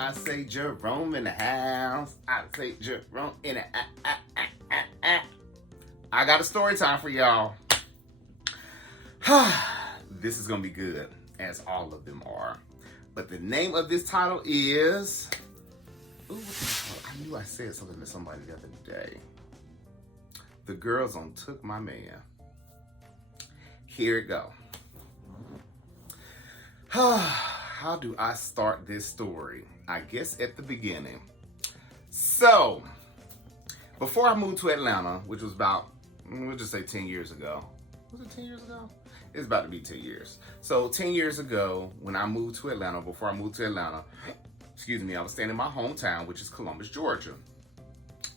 I say Jerome in the house. I say Jerome in the I got a story time for y'all. This is gonna be good, as all of them are. But the name of this title is... Ooh, what the hell? I knew I said something to somebody the other day. The Girls on Took My Man. Here it go. How do I start this story? I guess at the beginning. So, before I moved to Atlanta, which was about, we'll just say 10 years ago. Was it 10 years ago? It's about to be 10 years. So 10 years ago, when I moved to Atlanta, before I moved to Atlanta, I was staying in my hometown, which is Columbus, Georgia.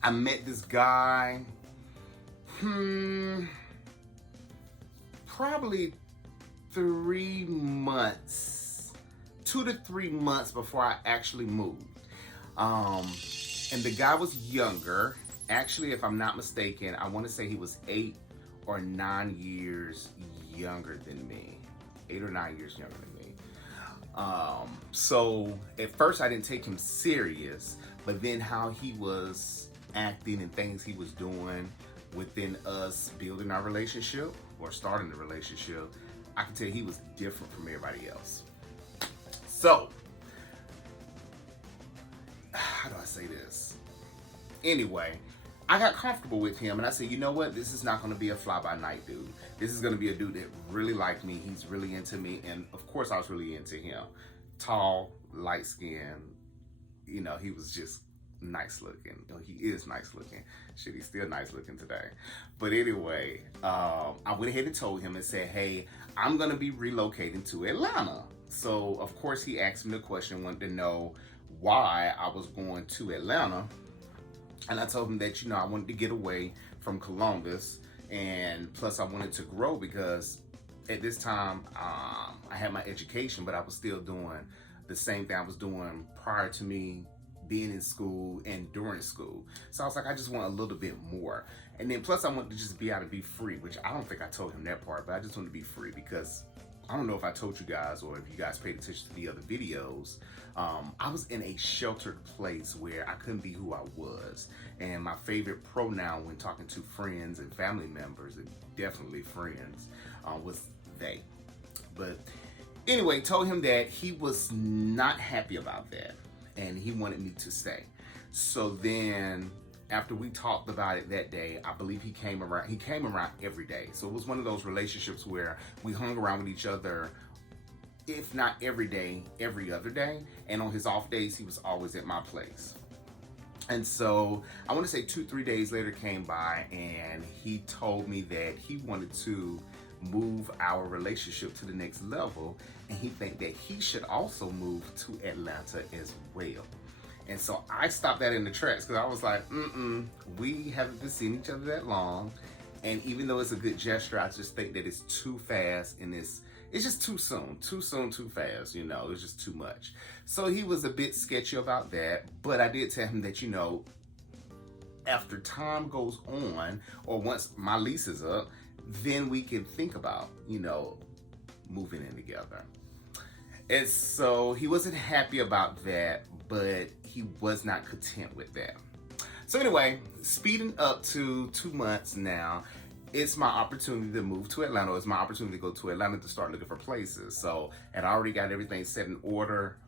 I met this guy, probably 3 months, 2 to 3 months before I actually moved. And the guy was younger. Actually, if I'm not mistaken, I want to say he was 8 or 9 years younger than me. 8 or 9 years younger than me. So at first I didn't take him serious, but then how he was acting and things he was doing within us building our relationship or starting the relationship, I could tell he was different from everybody else. So, how do I say this? Anyway, I got comfortable with him and I said, you know what? This is not going to be a fly-by-night dude. This is going to be a dude that really liked me. He's really into me. And of course I was really into him. Tall, light-skinned, he was just nice looking. He is nice looking. Shit, he's still nice looking today. But anyway, I went ahead and told him and said, hey, I'm going to be relocating to Atlanta. So of course he asked me the question, wanted to know why I was going to Atlanta. And I told him that, I wanted to get away from Columbus, and plus I wanted to grow because at this time I had my education, but I was still doing the same thing I was doing prior to me being in school and during school. So I was like, I just want a little bit more. And then plus I wanted to just be able to be free, which I don't think I told him that part, but I just wanted to be free because I don't know if I told you guys or if you guys paid attention to the other videos. I was in a sheltered place where I couldn't be who I was. And my favorite pronoun when talking to friends and family members, and definitely friends, was they. But anyway, told him that he was not happy about that and he wanted me to stay. So then after we talked about it that day, I believe he came around every day. So it was one of those relationships where we hung around with each other, if not every day, every other day. And on his off days, he was always at my place. And so I want to say 2-3 days later came by and he told me that he wanted to move our relationship to the next level. And he think that he should also move to Atlanta as well. And so I stopped that in the tracks because I was like, we haven't been seeing each other that long. And even though it's a good gesture, I just think that it's too fast and it's just too soon, too fast, it's just too much. So he was a bit sketchy about that, but I did tell him that, after time goes on or once my lease is up, then we can think about, moving in together. And so he wasn't happy about that, but he was not content with that. So anyway, speeding up to 2 months now, it's my opportunity to move to Atlanta. It's my opportunity to go to Atlanta to start looking for places. So, and I already got everything set in order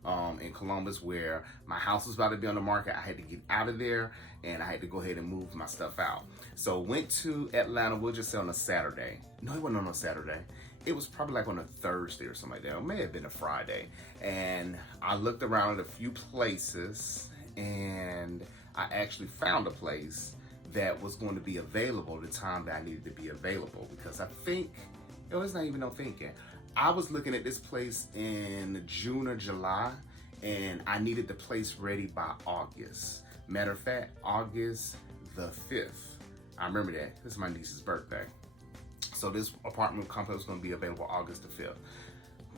in Columbus where my house was about to be on the market. I had to get out of there and I had to go ahead and move my stuff out. So went to Atlanta, we'll just say on a Saturday. No, it wasn't on a Saturday. It was probably like on a Thursday or something like that. It may have been a Friday. And I looked around at a few places and I actually found a place that was going to be available the time that I needed to be available, because I think, it's not even no thinking. I was looking at this place in June or July and I needed the place ready by August. Matter of fact, August the 5th. I remember that. This is my niece's birthday. So this apartment complex was going to be available August the 5th.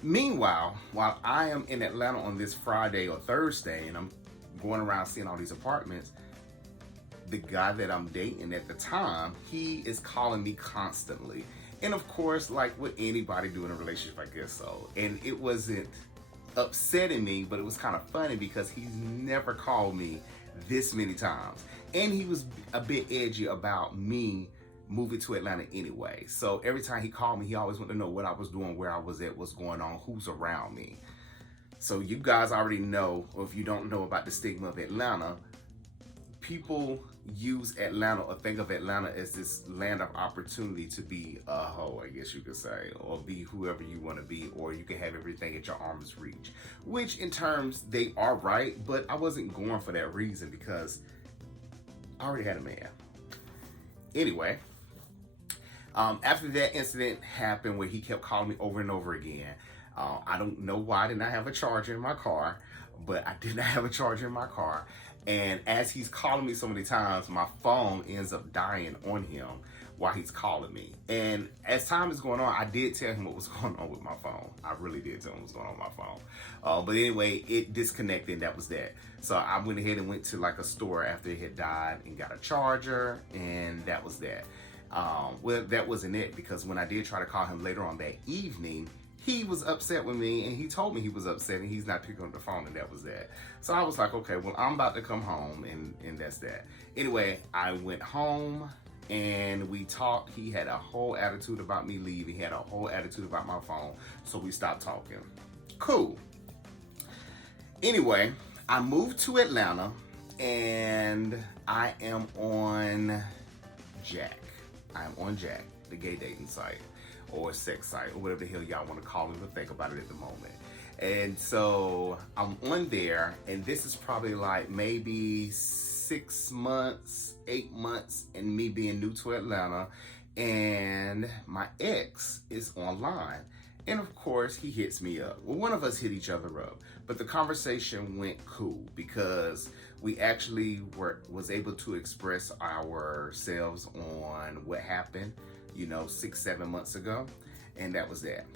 Meanwhile, while I am in Atlanta on this Friday or Thursday and I'm going around seeing all these apartments, the guy that I'm dating at the time, he is calling me constantly. And of course, like what anybody do in a relationship, I guess so. And it wasn't upsetting me, but it was kind of funny because he's never called me this many times. And he was a bit edgy about me moving to Atlanta anyway. So every time he called me, he always wanted to know what I was doing, where I was at, what's going on, who's around me. So you guys already know, or if you don't know about the stigma of Atlanta, people use Atlanta or think of Atlanta as this land of opportunity to be a hoe, I guess you could say, or be whoever you want to be, or you can have everything at your arm's reach, which in terms they are right, but I wasn't going for that reason because I already had a man. Anyway, after that incident happened where he kept calling me over and over again, I don't know why I did not have a charger in my car, but I did not have a charger in my car. And as he's calling me so many times, my phone ends up dying on him while he's calling me. And as time is going on, I did tell him what was going on with my phone. I really did tell him what was going on with my phone. But anyway, it disconnected, and that was that. So I went ahead and went to like a store after it had died and got a charger, and that was that. Well, that wasn't it, because when I did try to call him later on that evening, he was upset with me, and he told me he was upset and he's not picking up the phone, and that was that. So I was like, okay, well, I'm about to come home, and that's that. Anyway, I went home and we talked. He had a whole attitude about me leaving. He had a whole attitude about my phone. So we stopped talking. Cool. Anyway, I moved to Atlanta and I am on Jack. I'm on Jack, the gay dating site, or sex site, or whatever the hell y'all want to call it, or think about it at the moment. And so I'm on there, and this is probably like maybe 6 months, 8 months, and me being new to Atlanta, and my ex is online. And of course, he hits me up. Well, one of us hit each other up, but the conversation went cool because we actually was able to express ourselves on what happened, 6, 7 months ago, and that was that.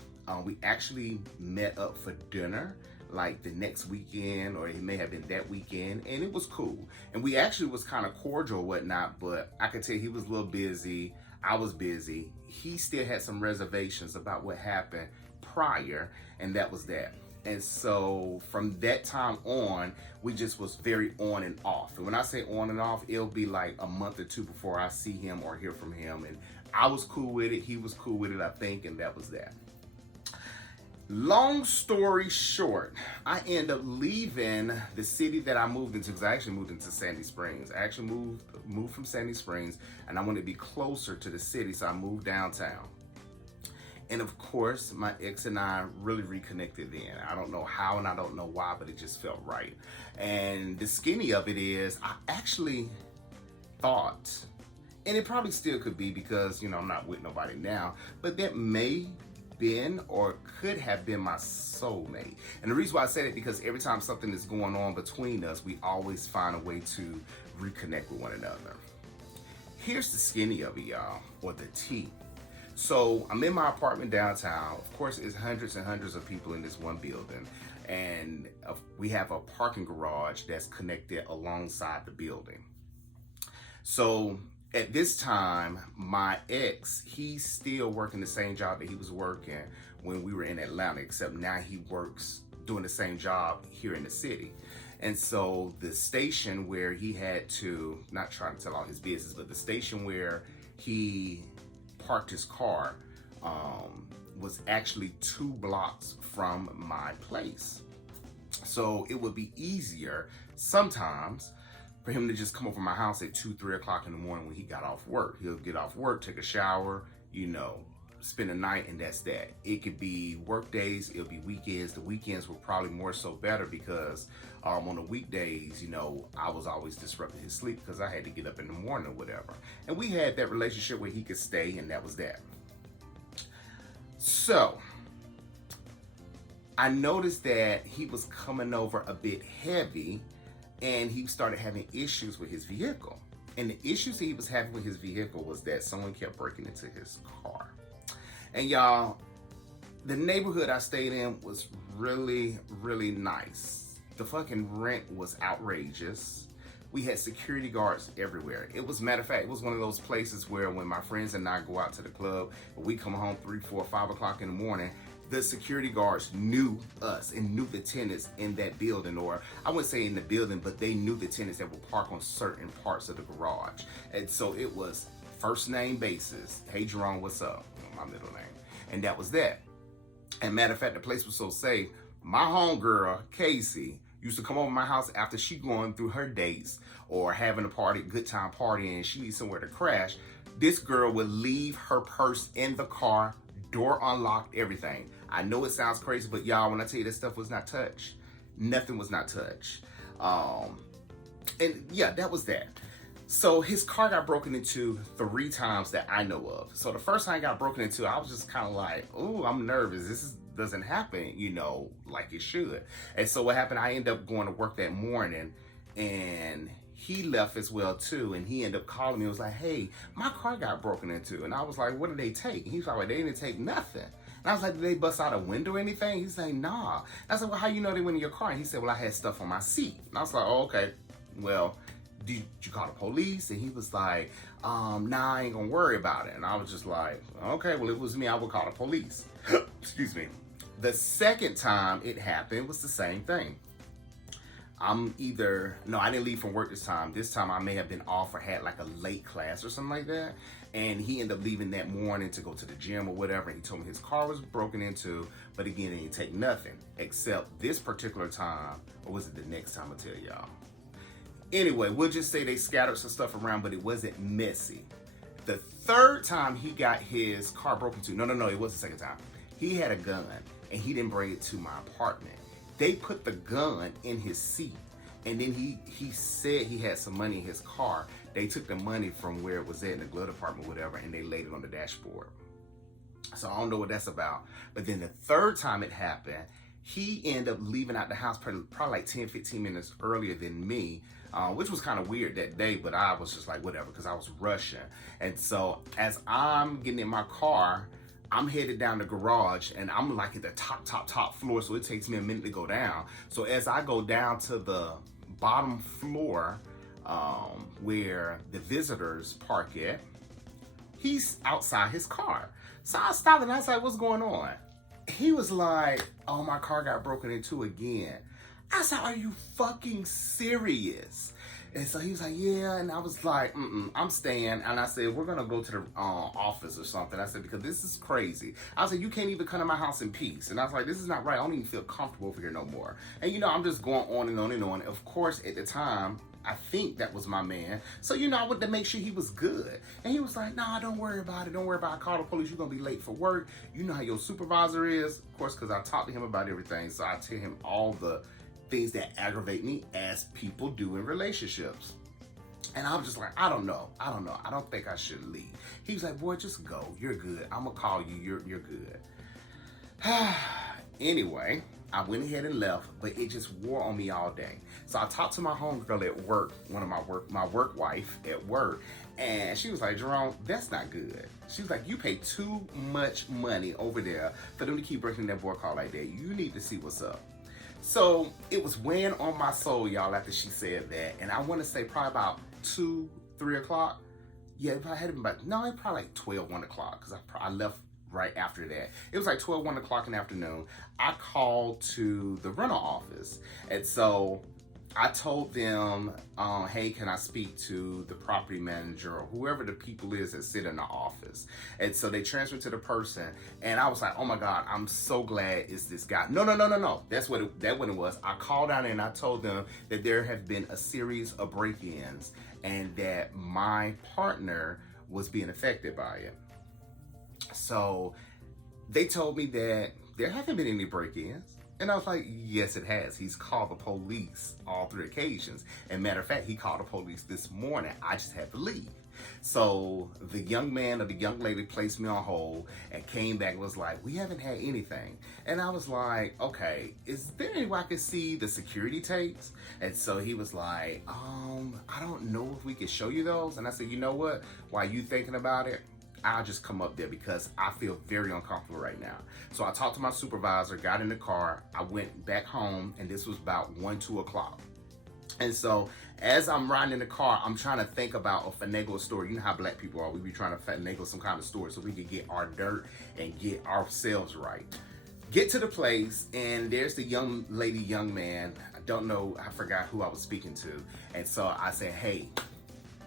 We actually met up for dinner like the next weekend, or it may have been that weekend, and it was cool. And we actually was kind of cordial or whatnot, but I could tell he was a little busy, I was busy. He still had some reservations about what happened prior, and that was that. And so from that time on, we just was very on and off. And when I say on and off, it'll be like a month or two before I see him or hear from him. And I was cool with it, he was cool with it, I think, and that was that. Long story short, I end up leaving the city that I moved into, because I actually moved into Sandy Springs. I actually moved from Sandy Springs, and I wanted to be closer to the city, so I moved downtown. And of course, my ex and I really reconnected then. I don't know how and I don't know why, but it just felt right. And the skinny of it is, I actually thought, and it probably still could be because, I'm not with nobody now, but that may been or could have been my soulmate. And the reason why I said it, because every time something is going on between us, we always find a way to reconnect with one another. Here's the skinny of it, y'all, or the tea. So I'm in my apartment downtown. Of course, it's hundreds and hundreds of people in this one building. And we have a parking garage that's connected alongside the building. So at this time, my ex, he's still working the same job that he was working when we were in Atlanta, except now he works doing the same job here in the city. And so the station where he had to, not trying to tell all his business, but the station where he parked his car was actually 2 blocks from my place. So it would be easier sometimes for him to just come over my house at 2, 3 o'clock in the morning when he got off work. He'll get off work, take a shower, spend the night, and that's that. It could be work days, it'll be weekends. The weekends were probably more so better because on the weekdays, I was always disrupting his sleep because I had to get up in the morning or whatever. And we had that relationship where he could stay, and that was that. So I noticed that he was coming over a bit heavy, and he started having issues with his vehicle. And the issues that he was having with his vehicle was that someone kept breaking into his car. And y'all, the neighborhood I stayed in was really, really nice. The fucking rent was outrageous. We had security guards everywhere. It was, matter of fact, it was one of those places where when my friends and I go out to the club, we come home 3, 4, 5 o'clock in the morning, the security guards knew us and knew the tenants in that building, or I wouldn't say in the building, but they knew the tenants that would park on certain parts of the garage. And so it was first name basis. Hey Jerome, what's up? My middle name. And that was that. And matter of fact, the place was so safe. My homegirl, Casey, used to come over to my house after she going through her dates or having a party, good time partying, and she needs somewhere to crash. This girl would leave her purse in the car, door unlocked, everything. I know it sounds crazy, but y'all, when I tell you this stuff was not touched, nothing was not touched. And yeah, that was that. So his car got broken into 3 times that I know of. So the first time it got broken into, I was just kind of like, oh, I'm nervous. Doesn't happen, like it should. And so what happened, I ended up going to work that morning, and he left as well too, and he ended up calling me and was like, hey, my car got broken into. And I was like, what did they take? And he was like, they didn't take nothing. And I was like, did they bust out a window or anything? He's like, nah. And I said, well, how you know they went in your car? And he said, well, I had stuff on my seat. And I was like, oh, okay, well, did you call the police? And he was like, nah, I ain't gonna worry about it. And I was just like, okay, well, if it was me, I would call the police. Excuse me. The second time it happened was the same thing. I didn't leave from work this time. This time I may have been off or had like a late class or something like that. And he ended up leaving that morning to go to the gym or whatever. And he told me his car was broken into, but again, he didn't take nothing except this particular time, or was it the next time? I'll tell y'all. Anyway, we'll just say they scattered some stuff around, but it wasn't messy. The third time he got his car broken into, no, it was the second time. He had a gun and he didn't bring it to my apartment. They put the gun in his seat, and then he said he had some money in his car. They took the money from where it was at in the glove department, whatever, and they laid it on the dashboard. So I don't know what that's about. But then the third time it happened, he ended up leaving out the house probably like 10, 15 minutes earlier than me, which was kind of weird that day, but I was just like, whatever, because I was rushing. And so as I'm getting in my car, I'm headed down the garage, and I'm like at the top floor, so it takes me a minute to go down. So as I go down to the bottom floor, where the visitors park at, he's outside his car. So I stopped and I was like, what's going on? He was like, oh, my car got broken into again. I said, are you fucking serious? And so he was like, yeah. And I was like, I'm staying. And I said, we're going to go to the office or something. I said, because this is crazy. I said, you can't even come to my house in peace. And I was like, this is not right. I don't even feel comfortable over here no more. And, I'm just going on and on and on. Of course, at the time, I think that was my man. So, I wanted to make sure he was good. And he was like, nah, don't worry about it. Don't worry about it. Call the police. You're going to be late for work. You know how your supervisor is. Of course, because I talked to him about everything. So I tell him all the things that aggravate me, as people do in relationships. And I was just like, I don't know. I don't think I should leave. He was like, boy, just go. You're good. I'm going to call you. You're good. Anyway, I went ahead and left, but it just wore on me all day. So I talked to my homegirl at work, my work wife at work, and she was like, Jerome, that's not good. She was like, you pay too much money over there for them to keep breaking that boy car like that. You need to see what's up. So it was weighing on my soul, y'all, after she said that. And I want to say probably about 2, 3 o'clock. Yeah, it probably had been it probably like 12, 1 o'clock, because I left right after that. It was like 12, 1 o'clock in the afternoon. I called to the rental office. And so I told them, hey, can I speak to the property manager or whoever the people is that sit in the office? And so they transferred to the person, and I was like, oh my God, I'm so glad it's this guy. No. That's what it was. I called down and I told them that there have been a series of break-ins and that my partner was being affected by it. So they told me that there haven't been any break-ins. And I was like, yes, it has. He's called the police all 3 occasions. And matter of fact, he called the police this morning. I just had to leave. So the young man or the young lady placed me on hold and came back and was like, we haven't had anything. And I was like, okay, is there any way I could see the security tapes? And so he was like, I don't know if we could show you those. And I said, you know what? While you thinking about it, I'll just come up there because I feel very uncomfortable right now. So I talked to my supervisor, got in the car, I went back home, and this was about 1, 2 o'clock. And so as I'm riding in the car, I'm trying to think about a finagle story. You know how black people are. We be trying to finagle some kind of story so we can get our dirt and get ourselves right. Get to the place, and there's the young lady, young man. I don't know, I forgot who I was speaking to. And so I said, hey,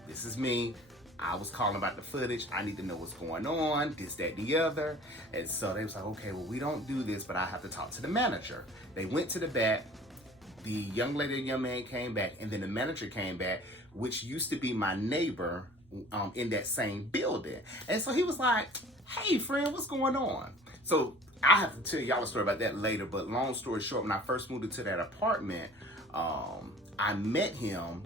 this is me. I was calling about the footage. I need to know what's going on, this, that, the other. And so they was like, okay, well, we don't do this, but I have to talk to the manager. They went to the back. The young lady and young man came back, and then the manager came back, which used to be my neighbor in that same building. And so he was like, hey, friend, what's going on? So I have to tell y'all a story about that later, but long story short, when I first moved into that apartment, I met him.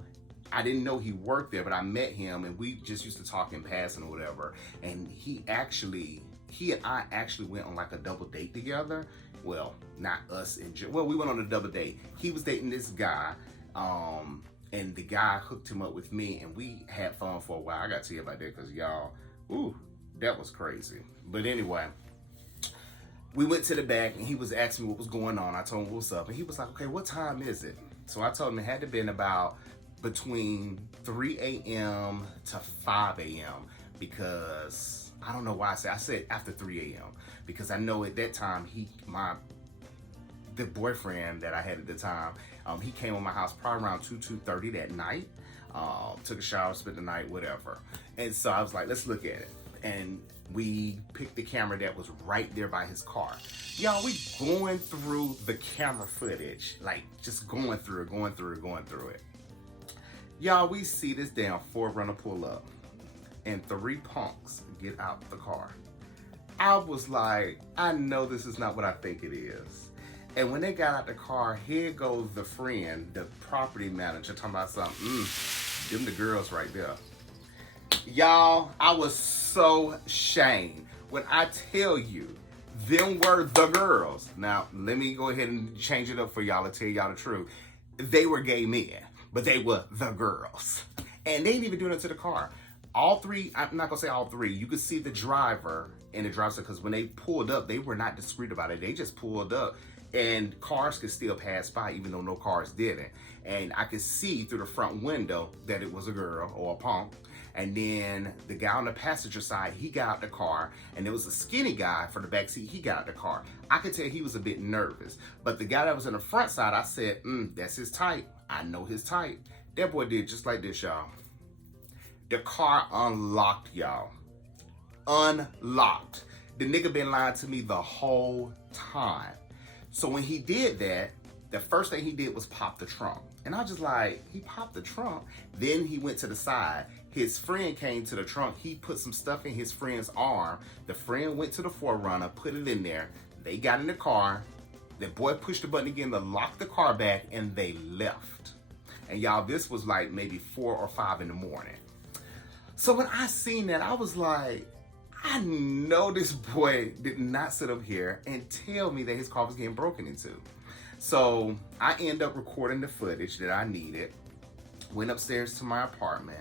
I didn't know he worked there, but I met him, and we just used to talk in passing or whatever. And he and I actually went on like a double date together. Well, not us well, we went on a double date. He was dating this guy, and the guy hooked him up with me, and we had fun for a while. I got to tell you about that because y'all, that was crazy. But anyway, we went to the back, and he was asking me what was going on. I told him what's up, and he was like, okay, what time is it? So I told him it had to been about between 3 a.m. to 5 a.m. because I don't know why I said after 3 a.m. because I know at that time the boyfriend that I had at the time, he came on my house probably around 2:30 that night, took a shower, spent the night, whatever. And so I was like, let's look at it. And we picked the camera that was right there by his car. Y'all, we going through the camera footage, like just going through it. Y'all, we see this damn 4Runner pull up and 3 punks get out the car. I was like, I know this is not what I think it is. And when they got out the car, here goes the friend, the property manager, talking about something. Them the girls right there. Y'all, I was so shamed when I tell you, them were the girls. Now, let me go ahead and change it up for y'all to tell y'all the truth. They were gay men, but they were the girls. And they didn't even do it to the car. All 3, I'm not gonna say all 3, you could see the driver in the driver's seat, because when they pulled up, they were not discreet about it. They just pulled up, and cars could still pass by even though no cars didn't. And I could see through the front window that it was a girl or a punk. And then the guy on the passenger side, he got out the car, and there was a skinny guy for the back seat. He got out the car. I could tell he was a bit nervous, but the guy that was in the front side, I said, that's his type. I know his type. That boy did just like this, y'all. The car unlocked, y'all. Unlocked. The nigga been lying to me the whole time. So when he did that, the first thing he did was pop the trunk. And I was just like, he popped the trunk. Then he went to the side. His friend came to the trunk. He put some stuff in his friend's arm. The friend went to the 4Runner, put it in there. They got in the car. The boy pushed the button again to lock the car back, and they left. And y'all, this was like maybe 4 or 5 in the morning. So when I seen that, I was like, I know this boy did not sit up here and tell me that his car was getting broken into. So I end up recording the footage that I needed, went upstairs to my apartment,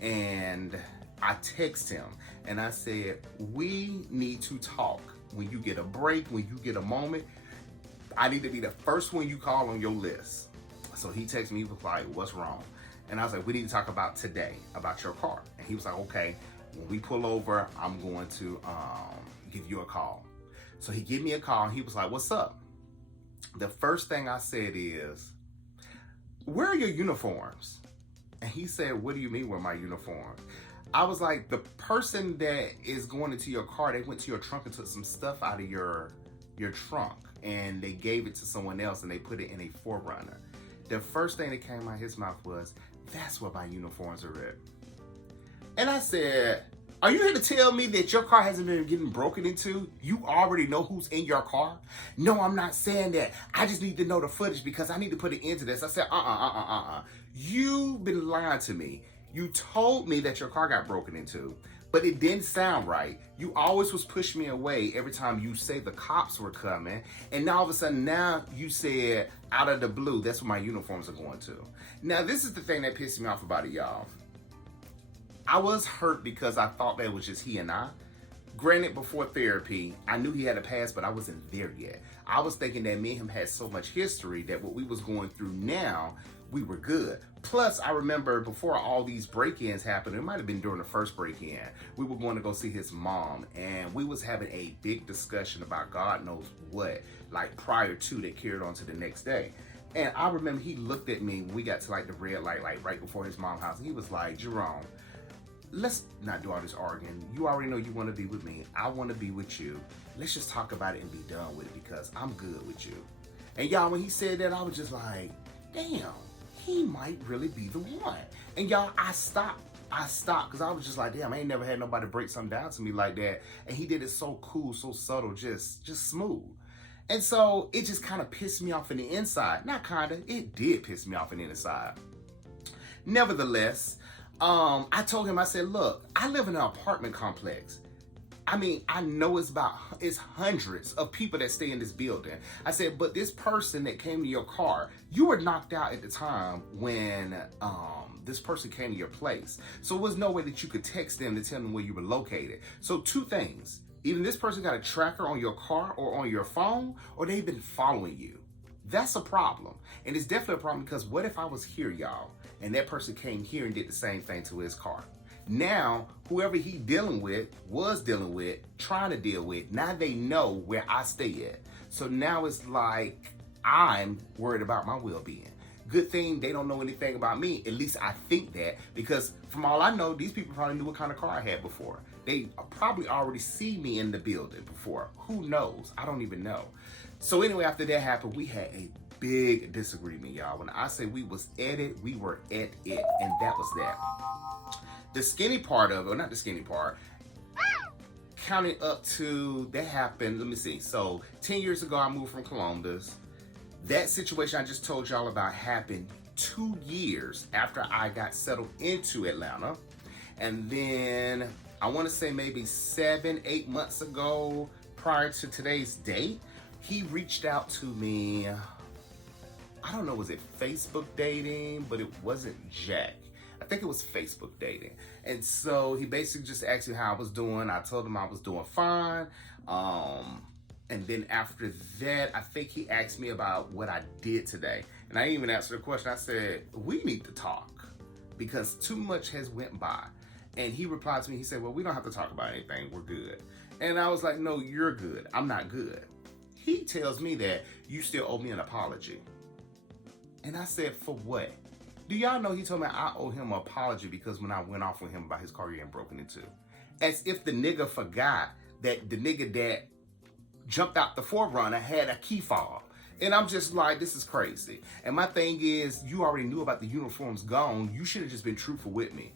and I text him and I said, we need to talk. When you get a break, when you get a moment, I need to be the first one you call on your list. So he texted me, he was like, what's wrong? And I was like, we need to talk about today, about your car. And he was like, okay, when we pull over, I'm going to give you a call. So he gave me a call and he was like, what's up? The first thing I said is, where are your uniforms? And he said, what do you mean where my uniforms? I was like, the person that is going into your car, they went to your trunk and took some stuff out of your trunk, and they gave it to someone else and they put it in a 4Runner. The first thing that came out of his mouth was, that's where my uniforms are at. And I said, are you here to tell me that your car hasn't been getting broken into? You already know who's in your car? No, I'm not saying that. I just need to know the footage because I need to put it into this. I said, You've been lying to me. You told me that your car got broken into, but it didn't sound right. You always was pushing me away every time you say the cops were coming. And now all of a sudden, now you said out of the blue, that's where my uniforms are going to. Now, this is the thing that pissed me off about it, y'all. I was hurt because I thought that it was just he and I. Granted, before therapy, I knew he had a past, but I wasn't there yet. I was thinking that me and him had so much history that what we was going through now we were good. Plus, I remember before all these break-ins happened, it might have been during the first break-in, we were going to go see his mom, and we was having a big discussion about God knows what, like prior to that carried on to the next day. And I remember he looked at me when we got to like the red light, like right before his mom's house, and he was like, Jerome, let's not do all this arguing. You already know you want to be with me. I want to be with you. Let's just talk about it and be done with it because I'm good with you. And y'all, when he said that, I was just like, damn, he might really be the one. And y'all, I stopped because I was just like, damn, I ain't never had nobody break something down to me like that. And he did it so cool, so subtle, just smooth. And so it just kind of pissed me off in the inside. Not kind of, it did piss me off in the inside. Nevertheless, I told him, I said, look, I live in an apartment complex. I mean, I know it's hundreds of people that stay in this building. I said, but this person that came to your car, you were knocked out at the time when this person came to your place. So it was no way that you could text them to tell them where you were located. So two things, either this person got a tracker on your car or on your phone, or they've been following you. That's a problem. And it's definitely a problem because what if I was here, y'all, and that person came here and did the same thing to his car? Now, whoever he was dealing with, trying to deal with, now they know where I stay at. So now it's like I'm worried about my well-being. Good thing they don't know anything about me. At least I think that, because from all I know, these people probably knew what kind of car I had before. They probably already see me in the building before. Who knows? I don't even know. So anyway, after that happened, we had a big disagreement, y'all. When I say we was at it, we were at it, and that was that. The skinny part of it, or not the skinny part, counting up to, that happened, let me see. So 10 years ago, I moved from Columbus. That situation I just told y'all about happened 2 years after I got settled into Atlanta. And then I want to say maybe 7-8 months ago, prior to today's date, he reached out to me. I don't know, was it Facebook dating? But it wasn't Jack. I think it was Facebook dating. And so he basically just asked me how I was doing. I told him I was doing fine. And then after that, I think he asked me about what I did today. And I didn't even answer the question. I said, we need to talk because too much has went by. And he replied to me, he said, well, we don't have to talk about anything. We're good. And I was like, no, you're good. I'm not good. He tells me that you still owe me an apology. And I said, for what? Do y'all know he told me I owe him an apology because when I went off with him about his car getting broken into? As if the nigga forgot that the nigga that jumped out the Forerunner had a key fob. And I'm just like, this is crazy. And my thing is, you already knew about the uniforms gone. You should have just been truthful with me.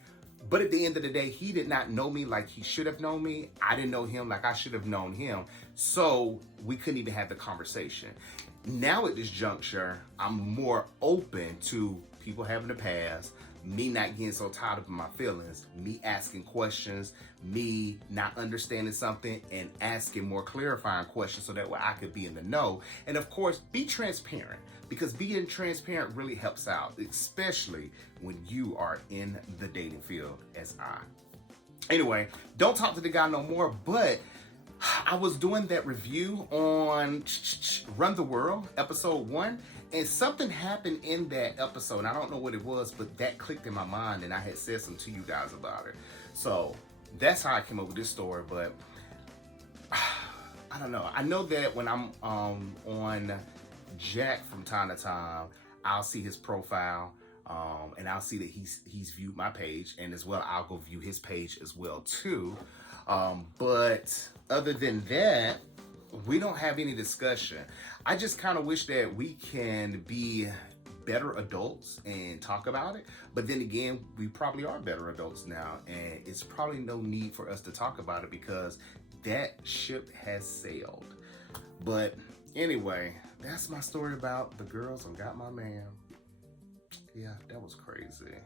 But at the end of the day, he did not know me like he should have known me. I didn't know him like I should have known him. So we couldn't even have the conversation. Now at this juncture, I'm more open to people having a past, me not getting so tied up in my feelings, me asking questions, me not understanding something and asking more clarifying questions so that way I could be in the know. And of course, be transparent, because being transparent really helps out, especially when you are in the dating field as I. Anyway, don't talk to the guy no more, but I was doing that review on Run the World, episode 1, and something happened in that episode. I don't know what it was, but that clicked in my mind, and I had said something to you guys about it. So that's how I came up with this story, but I don't know. I know that when I'm on Jack from time to time, I'll see his profile, and I'll see that he's viewed my page, and as well, I'll go view his page as well too. But other than that, we don't have any discussion. I just kind of wish that we can be better adults and talk about it. But then again, we probably are better adults now, and it's probably no need for us to talk about it because that ship has sailed. But anyway, that's my story about the girls and Got My Man. Yeah, that was crazy.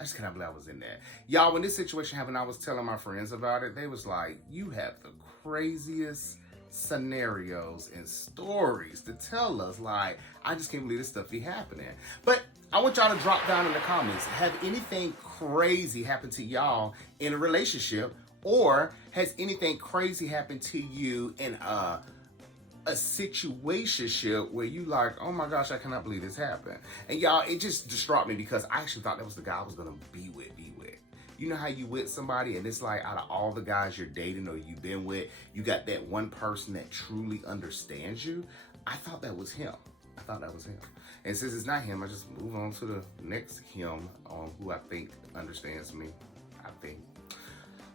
I just cannot believe I was in that. Y'all, when this situation happened, I was telling my friends about it. They was like, you have the craziest scenarios and stories to tell us. Like, I just can't believe this stuff be happening. But I want y'all to drop down in the comments. Have anything crazy happened to y'all in a relationship? Or has anything crazy happened to you in a a situationship where you like, oh my gosh, I cannot believe this happened. And y'all, it just distraught me because I actually thought that was the guy I was gonna be with. You know how you with somebody and it's like out of all the guys you're dating or you've been with, you got that one person that truly understands you? I thought that was him. And since it's not him, I just move on to the next him who I think understands me, I think.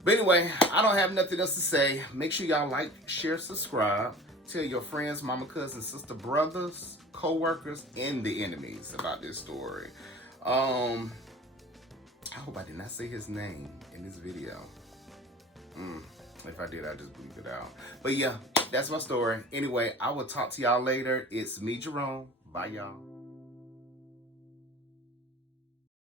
But anyway, I don't have nothing else to say. Make sure y'all like, share, subscribe. Tell your friends, mama, cousins, sister, brothers, co-workers, and the enemies about this story. I hope I did not say his name in this video. If I did, I just bleeped it out. But yeah, that's my story. Anyway, I will talk to y'all later. It's me, Jerome. Bye, y'all.